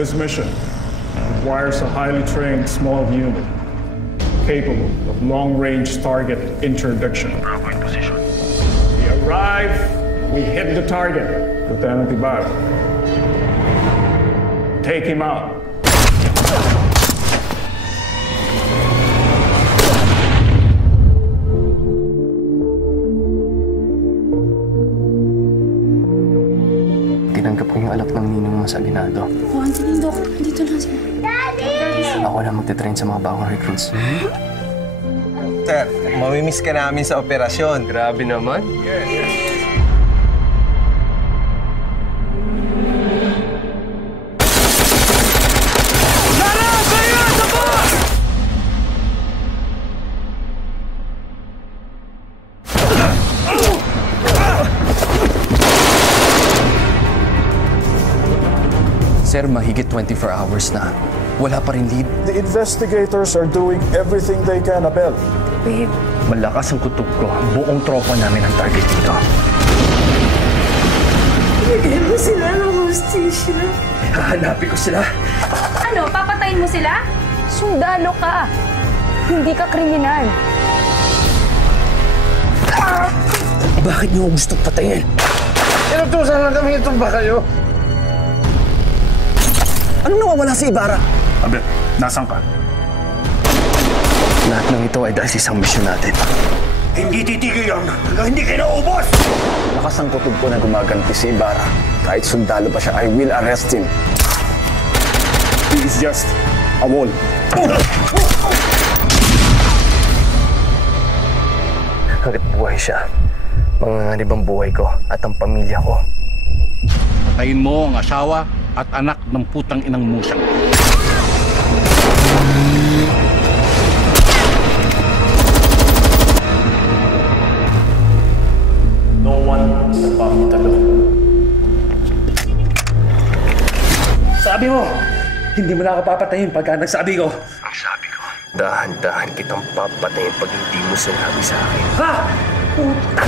This mission requires a highly trained small unit capable of long-range target interdiction. Bravo in position. We arrive, we hit the target, Lieutenant Ibarra. Take him out. Tinanggap ko yung alak ng ninong mo sa Binado. Oh, Anthony, Doc. Dito lang sila. Daddy! Ako na magte-train sa mga bagong recruits. Sir, mamimiss ka namin sa operasyon. Grabe naman. Sir, mahigit 24 hours na. Wala pa rin lead. The investigators are doing everything they can, Abel. Babe, malakas ang kutob ko. Buong tropa namin ang target dito. Bigyan mo sila ng hostisya. Hahanapin ko sila. Ano, papatayin mo sila? Sundalo ka. Hindi ka kriminal. Bakit niyo gusto patayin? Inutusan lang kami itong ba kayo? Anong nawawala si Ibarra? Abel, nasaan ka? Lahat ng ito ay dahil sa isang misyon natin. Hindi titigil yan hanggang hindi kayo naubos! Lakas ang kutob ko na gumaganti si Ibarra. Kahit sundalo pa siya, I will arrest him. He is just a wall. Hanggat buhay siya, manganganib ang buhay ko at ang pamilya ko. Patayin mo ang asawa at anak ng putang inang musang. No one is above the law. Sabi mo, hindi mo na ako papatayin pagka nagsabi ko. Ang sabi ko, dahan-dahan kitang papatayin pag hindi mo sinabi sa akin. Ha? Puta!